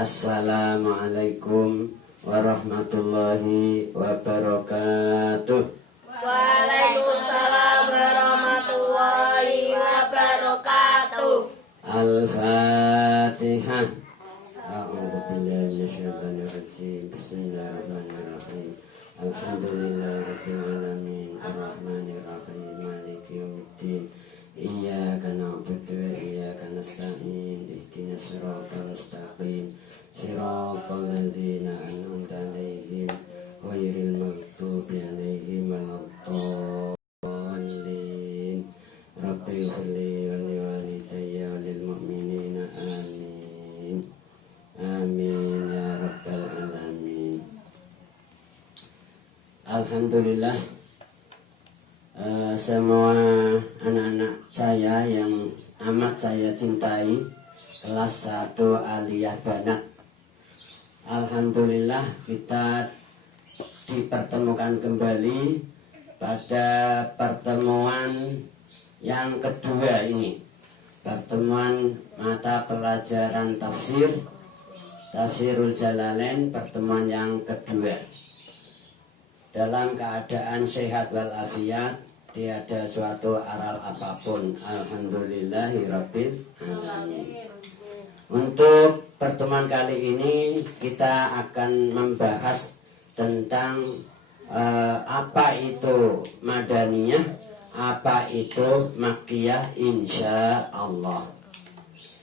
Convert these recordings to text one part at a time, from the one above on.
Assalamualaikum warahmatullahi wabarakatuh. Waalaikumsalam warahmatullahi wabarakatuh. Al-Fatihah. A'udzubillahi minasyaitonir rajim. Bismillahirrahmanirrahim. Alhamdulillahirabbil alamin arrahmanir rahim maliki yaumiddin. Iyyaka na'budu wa iyyaka nasta'in. Ihdinas siratal mustaqim. Siratal ladzina an'amta 'alaihim ghairil maghdubi 'alaihim waladdallin. Rabbil ighfirli wa liwalidayya wa lil mu'minina amin. Amin ya rabbal alamin. Alhamdulillah, semua anak-anak saya yang amat saya cintai, kelas 1 Aliyah Banat. Alhamdulillah kita dipertemukan kembali pada pertemuan yang kedua ini. Pertemuan mata pelajaran Tafsirul Jalalain, pertemuan yang kedua. Dalam keadaan sehat walafiat, tiada suatu aral apapun. Alhamdulillahirabbil alamin. Untuk pertemuan kali ini kita akan membahas tentang apa itu madaniyah, apa itu makkiyah, insya Allah.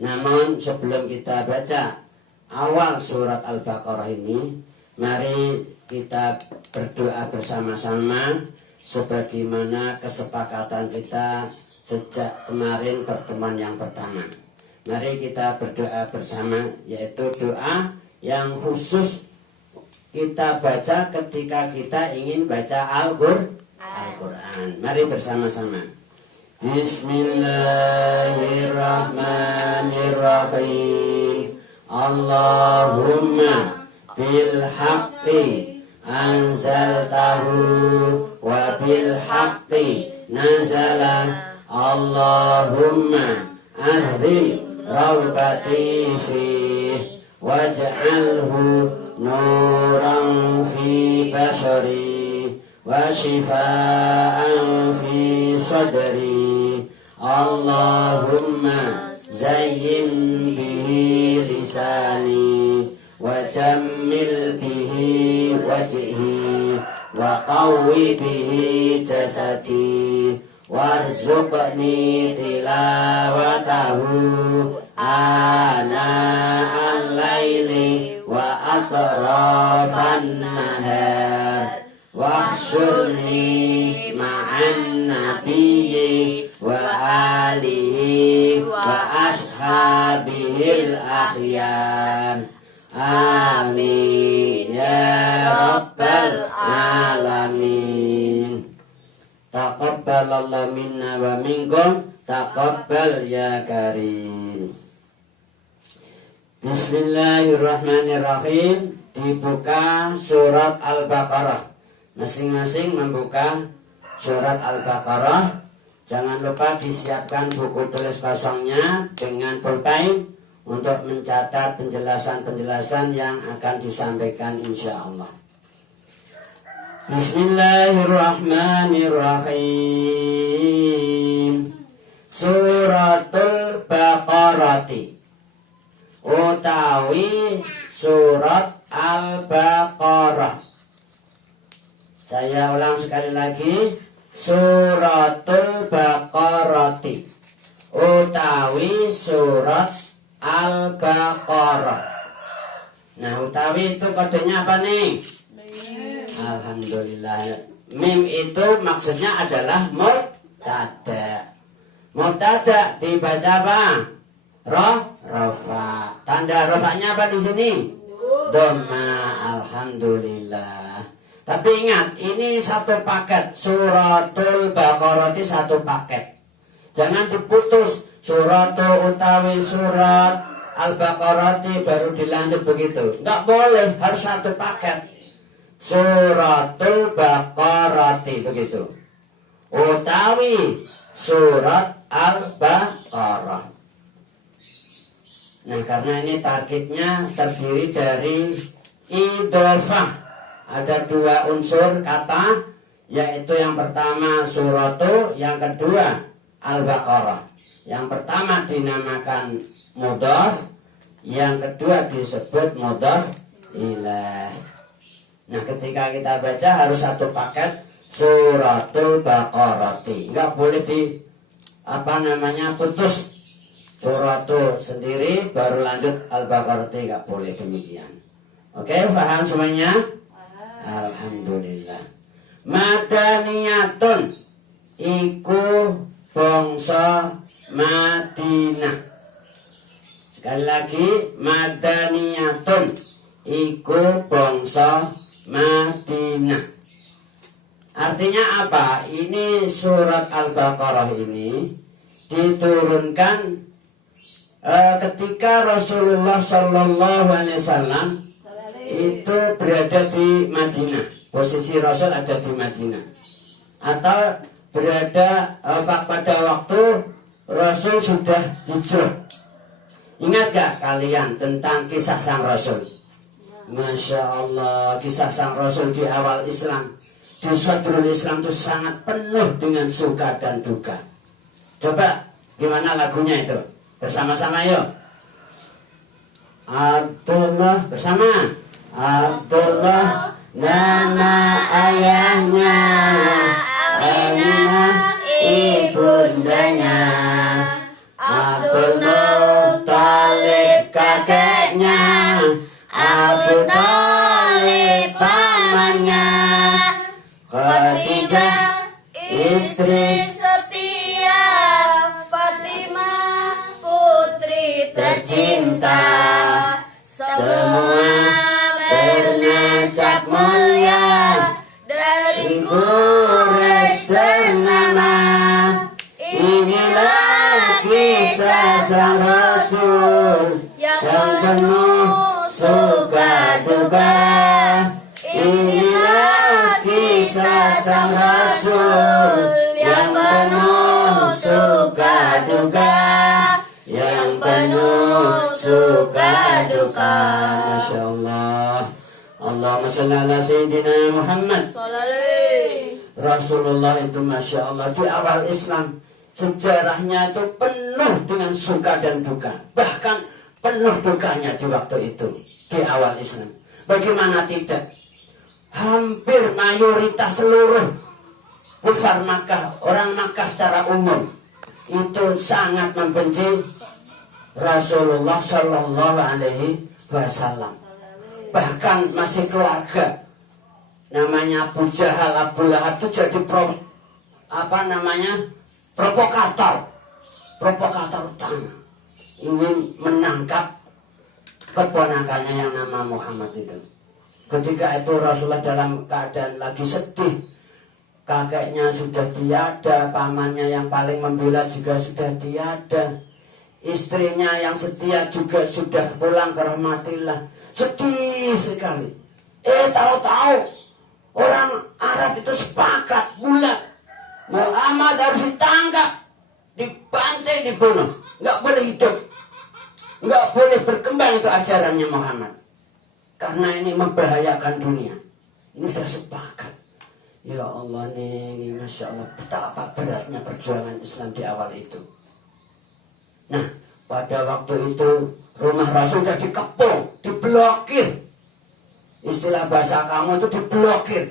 Namun sebelum kita baca awal surat Al-Baqarah ini, mari kita berdoa bersama-sama sebagaimana kesepakatan kita sejak kemarin pertemuan yang pertama. Mari kita berdoa bersama, yaitu doa yang khusus kita baca ketika kita ingin baca Al-Quran. Mari bersama-sama. Bismillahirrahmanirrahim. Allahumma bil haqqi anzaltahu wa bil haqqi nazala. Allahumma ahrim raubati fih waj'alhu nuran fi basari wa shifaan fi sadri. Allahumma zayyin bihi lisani wa jammil bihi wajhi wa qawwi bihi jasadi warzuqni tilawatahu ana al-laili wa atrafan nahar wahsyurni ma'an nabiyyi wa alihi wa ashabihil akhyar. Amin ya rabbal alamin. Taqabbalallahu minna wa minkum, taqabbal ya karim. Bismillahirrahmanirrahim. Dibuka surat Al-Baqarah. Masing-masing membuka surat Al-Baqarah. Jangan lupa disiapkan buku tulis kosongnya dengan pulpen untuk mencatat penjelasan-penjelasan yang akan disampaikan insyaallah. Bismillahirrahmanirrahim. Suratul Baqarati, utawi surat Al-Baqarah. Saya ulang sekali lagi. Suratul Baqarati, utawi surat Al-Baqarah. Nah, utawi itu kodenya apa nih? Alhamdulillah. Mim itu maksudnya adalah mubtada. Mubtada dibaca apa? Rafa. Tanda rafanya apa di sini? Dhamma. Alhamdulillah. Tapi ingat, ini satu paket. Suratul Baqarah itu satu paket. Jangan diputus. Suratul utawi surat Al-Baqarah baru dilanjut begitu. Enggak boleh, harus satu paket. Suratul Baqarah begitu. Utawi surat Al-Baqarah. Nah, karena ini targetnya terdiri dari idhofah. Ada dua unsur kata, yaitu yang pertama suratu, yang kedua Al-Baqarah. Yang pertama dinamakan mudhaf, yang kedua disebut mudhaf ilaih. Nah, ketika kita baca harus satu paket suratul Baqarati. Enggak boleh putus. Suratu sendiri baru lanjut Al-Baqarati, enggak boleh demikian. Oke, paham semuanya? Alhamdulillah. Madaniyatun iku bangsa Madinah. Sekali lagi, madaniyatun iku bangsa Madinah. Artinya apa? Ini surat Al-Baqarah ini diturunkan ketika Rasulullah Shallallahu Alaihi Wasallam itu berada di Madinah. Posisi Rasul ada di Madinah, atau berada pada waktu Rasul sudah hijrah. Ingat gak kalian tentang kisah sang Rasul? Masya Allah, kisah sang Rasul di awal Islam, di sadrul Islam itu sangat penuh dengan suka dan duka. Coba gimana lagunya itu? Bersama-sama yuk. Abdullah bersama. Abdullah nama ayahnya, Aminah ibundanya, Abdul Muttalib kakeknya, Abu Thalib pamannya, Khadijah istri setia, Fatimah putri tercinta, semua bernasab mulia, dari Quraisy ternama. Inilah kisah sang Rasul yang penuh suka duka. Inilah kisah sang Rasul yang penuh suka duka, yang penuh suka duka. Masya Allah. Allahumma sholli ala Sayyidina Muhammad. Rasulullah itu Masya Allah di awal Islam sejarahnya itu penuh dengan suka dan duka. Bahkan penuh dukanya di waktu itu di awal Islam. Bagaimana tidak? Hampir mayoritas seluruh kufar Makkah, orang Makkah secara umum itu sangat membenci Rasulullah Shallallahu Alaihi Wasallam. Bahkan masih keluarga namanya Abu Jahal, Abu Lahab itu jadi provokator utama, ingin menangkap keponakannya yang nama Muhammad itu. Ketika itu Rasulullah dalam keadaan lagi sedih, kakeknya sudah tiada, pamannya yang paling membela juga sudah tiada, istrinya yang setia juga sudah pulang ke rahmatillah. Sedih sekali. Tahu-tahu orang Arab itu sepakat bulat, Muhammad harus ditangkap, dibantai, dibunuh, nggak boleh hidup, nggak boleh berkembang itu ajarannya Muhammad, karena ini membahayakan dunia. Ini sudah sepakat. Ya Allah nih, Masya Allah, betapa beratnya perjuangan Islam di awal itu. Nah, pada waktu itu rumah Rasul sudah dikepung, diblokir. Istilah bahasa kamu itu diblokir.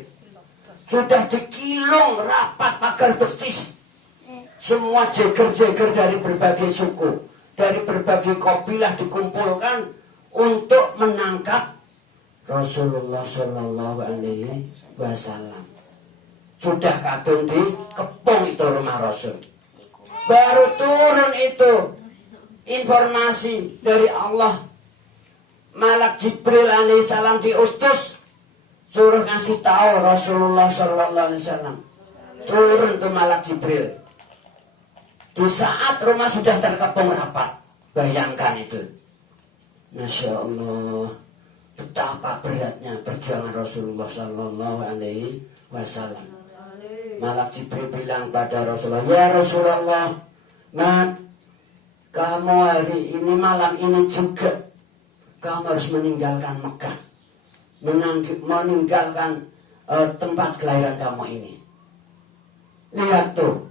Sudah dikilung rapat pagar betis. Semua jeger-jeger dari berbagai suku, dari berbagai kabilah dikumpulkan untuk menangkap Rasulullah Shallallahu Alaihi Wasallam. Sudah kadung dikepung itu rumah Rasul. Baru turun itu informasi dari Allah. Malak Jibril alaihissalam diutus suruh ngasih tahu Rasulullah Shallallahu Alaihi Wasallam. Turun tuh Malak Jibril. Di saat rumah sudah terkepung rapat. Bayangkan itu. Masya Allah, betapa beratnya perjuangan Rasulullah Shallallahu Alaihi Wasallam. Malak Jibril bilang pada Rasulullah, ya Rasulullah, kamu hari ini malam ini juga kamu harus meninggalkan Mekah, meninggalkan tempat kelahiran kamu ini. Lihat tuh,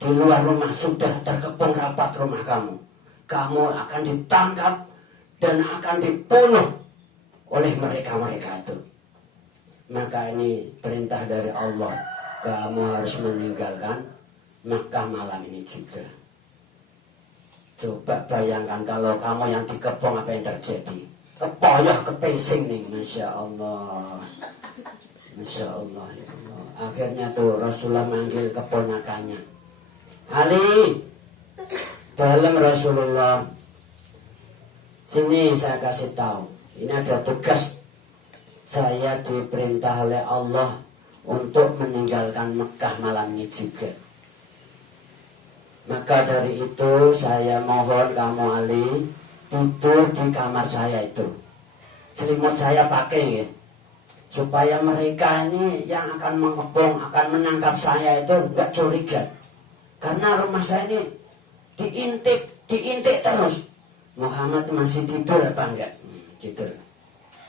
di luar rumah sudah terkepung rapat rumah kamu. Kamu akan ditangkap dan akan dibunuh oleh mereka-mereka itu. Maka ini perintah dari Allah, kamu harus meninggalkan Mekah malam ini juga. Coba bayangkan kalau kamu yang dikepung, apa yang terjadi? Kepoyoh kepesing nih, Masya Allah. Masya Allah, ya Allah. Akhirnya tuh Rasulullah manggil keponakannya, Ali, dalam Rasulullah, sini saya kasih tahu, ini ada tugas. Saya diperintah oleh Allah untuk meninggalkan Mekah malam ini juga. Maka dari itu saya mohon kamu Ali tidur di kamar saya itu. Selimut saya pakai ya, supaya mereka ini yang akan mengepung, akan menangkap saya itu nggak curiga. Karena rumah saya ini diintik terus. Muhammad masih tidur apa enggak? Tidur.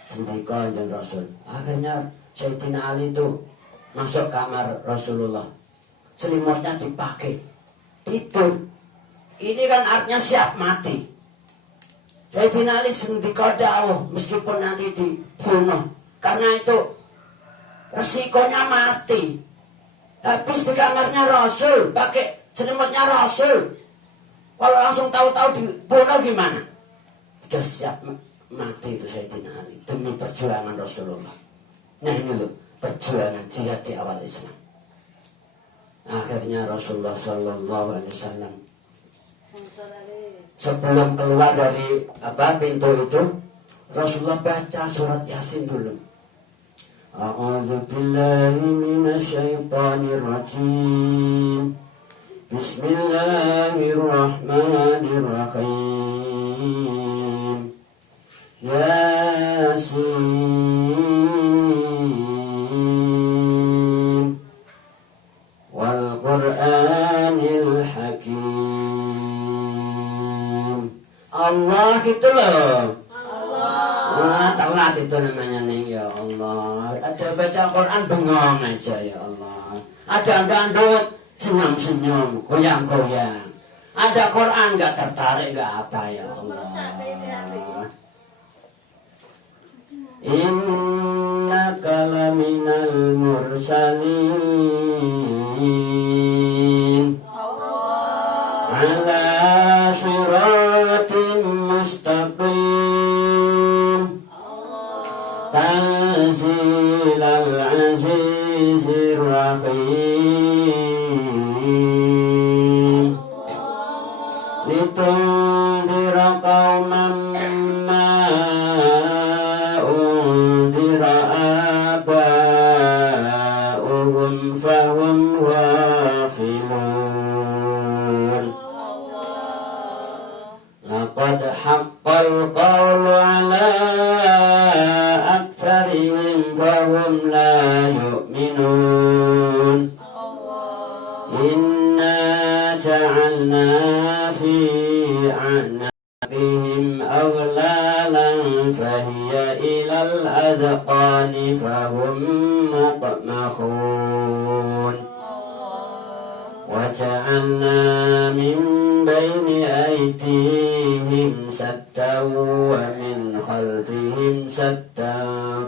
Sendika dan Rasul. Akhirnya Sayyidina Ali itu masuk kamar Rasulullah. Selimutnya dipakai. Tidur. Ini kan artinya siap mati. Sayyidina Ali sendika dawuh meskipun nanti dibunuh. Karena itu resikonya mati. Habis di kamarnya Rasul, pakai selimutnya Rasul. Kalau langsung tahu-tahu dibunuh gimana? Sudah siap mati itu Sayyidina Ali demi perjuangan Rasulullah. Nah ini loh, perjuangan jihad di awal Islam. Akhirnya Rasulullah Sallallahu Alaihi Wasallam sebelum keluar dari pintu itu, Rasulullah baca surat Yasin dulu. A'udzu billahi minasy syaithanir rajim. Bismillahirrahmanirrahim. Yasin wal Qur'anil Hakim. Allah gitu loh. Telat itu namanya nih ya Allah. Ada baca Quran bengong aja ya Allah. Ada dangdut senyum-senyum, goyang-goyang. Ada Quran nggak tertarik, nggak apa ya Allah. Innaka laminal mursalin ala siratim mustaqim tanzilal azizir rahim litundira qauman ma undira aba'uhum fahum ghafilun. Laqad haqqal qawlu ala aktharihim fahum la yu'minun. Inna ja'alna fi a'naqihim aghlalan fahiya ilal adqani fahum muqmakhun. وجعلنا من بين أيديهم سدا ومن خلفهم سدا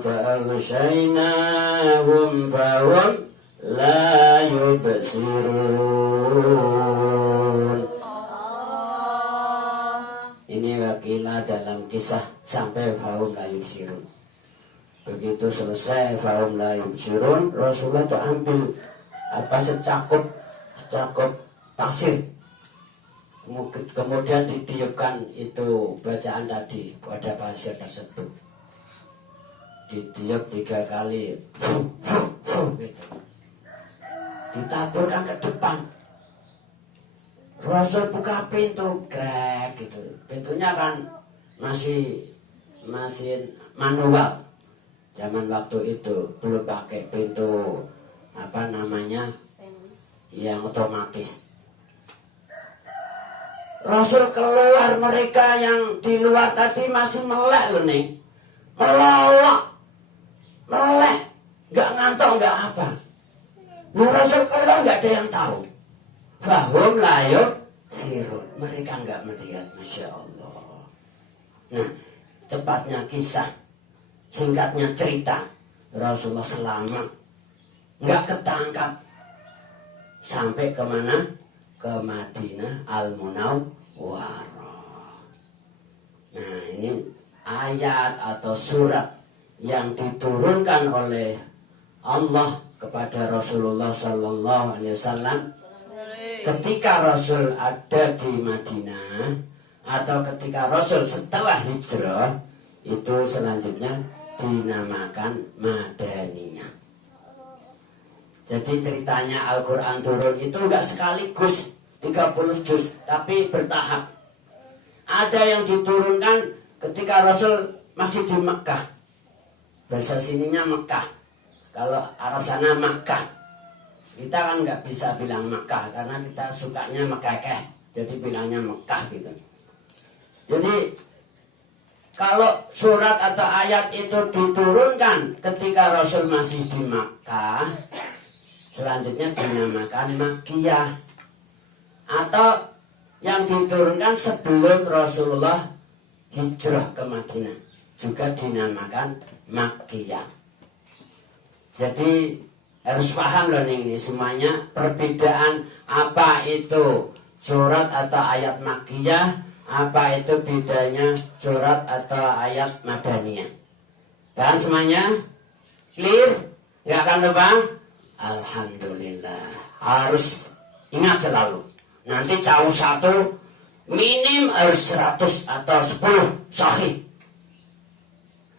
فأغشيناهم فهم لا يبصرون. Ini wakilah dalam kisah sampai fahum la yubsirun. Begitu selesai fahum la yubsirun, Rasulullah itu ambil secakup pasir, kemudian ditiupkan itu bacaan tadi pada pasir tersebut, ditiup 3 kali, gitu. Ditaburkan ke depan. Rasul buka pintu, krek gitu. Pintunya kan masih manual. Zaman waktu itu belum pakai pintu yang otomatis. Rasul keluar, mereka yang di luar tadi masih melek loh nih. Melolok. Melek. Gak ngantuk, gak apa. Nah, Rasul keluar gak ada yang tahu. Fahum layuk sirun. Mereka gak melihat, Masya Allah. Nah, cepatnya kisah, singkatnya cerita, Rasulullah selamat. Gak ketangkap. Sampai kemana? Ke Madinah Al-Munawwarah. Nah, ini ayat atau surat yang diturunkan oleh Allah kepada Rasulullah Sallallahu Alaihi Wasallam ketika Rasul ada di Madinah atau ketika Rasul setelah hijrah, itu selanjutnya dinamakan Madaniyah. Jadi ceritanya Al-Quran turun itu enggak sekaligus 30 juz, tapi bertahap. Ada yang diturunkan ketika Rasul masih di Mekah. Bahasa sininya Mekah. Kalau Arab sana Makkah. Kita kan nggak bisa bilang Mekah karena kita sukanya Mekah. Jadi bilangnya Mekah gitu. Jadi kalau surat atau ayat itu diturunkan ketika Rasul masih di Makkah, selanjutnya dinamakan Makkiyah. Atau yang diturunkan sebelum Rasulullah hijrah ke Madinah juga dinamakan Makkiyah. Jadi harus paham loh ini semuanya perbedaan apa itu surat atau ayat Makkiyah, apa itu bedanya surat atau ayat Madaniyah. Dan semuanya clear? Gak akan lupa? Alhamdulillah. Harus ingat selalu. Nanti jauh satu minim harus 100 atau 10 sahih.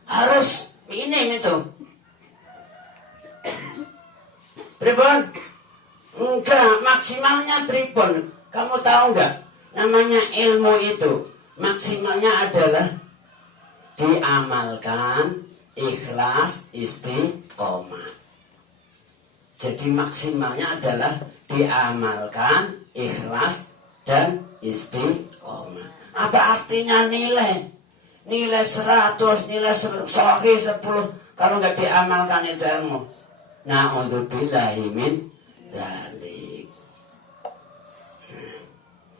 Harus minim itu. Pribon? Enggak, maksimalnya pribon. Kamu tahu enggak? Namanya ilmu itu maksimalnya adalah diamalkan, ikhlas, istiqomah. Jadi maksimalnya adalah diamalkan, ikhlas, dan istiqomah. Apa artinya nilai? Nilai 100, nilai sahih 10. Kalau nggak diamalkan itu ilmu. Na'udzubillahi min dzalik.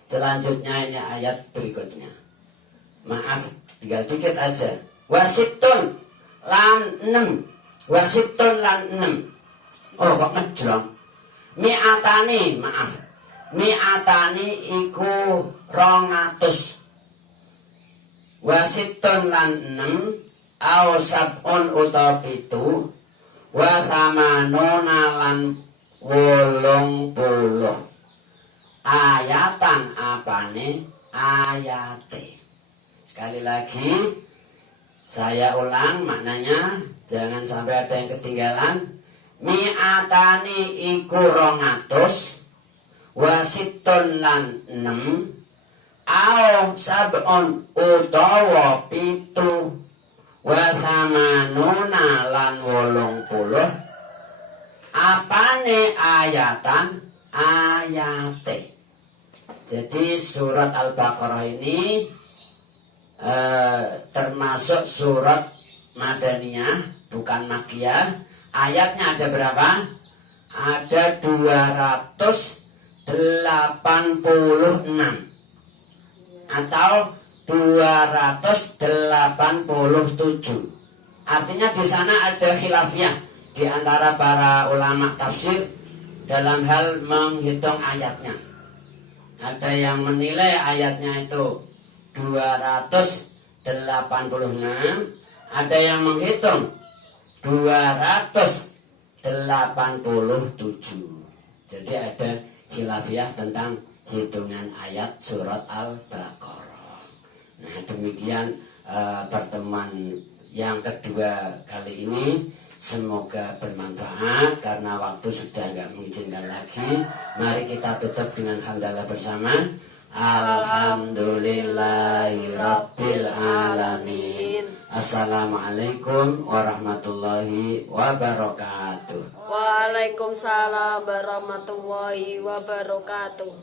Selanjutnya ini ayat berikutnya. Maaf, tinggal dikit aja. Wasitun lan 6. Wasitun lan 6. Oh kok ngejrong. Mi'atani, maaf. Mi'atani iku 200. Wasitun lan 6 au sab'un utawa 7 wa samanuna lan 80. Ayatan apane? Ayate. Sekali lagi saya ulang maknanya, jangan sampai ada yang ketinggalan. Mi'atani iku 200 wasitun lan 6 au sab'un utawa 7 wasamanuna lan 80. Apane ayatan? Ayate. Jadi surat Al-Baqarah ini termasuk surat Madaniyah, bukan Makkiyah. Ayatnya ada berapa? Ada 286 atau 287. Artinya di sana ada khilafiyah di antara para ulama tafsir dalam hal menghitung ayatnya. Ada yang menilai ayatnya itu 286, ada yang menghitung 287. Jadi ada khilafiyah tentang hitungan ayat surat Al-Baqarah. Nah, demikian pertemuan yang kedua kali ini. Semoga bermanfaat karena waktu sudah nggak mengizinkan lagi. Mari kita tutup dengan hamdalah bersama. Alhamdulillahirabbil alamin. Assalamualaikum warahmatullahi wabarakatuh. Waalaikumsalam warahmatullahi wabarakatuh.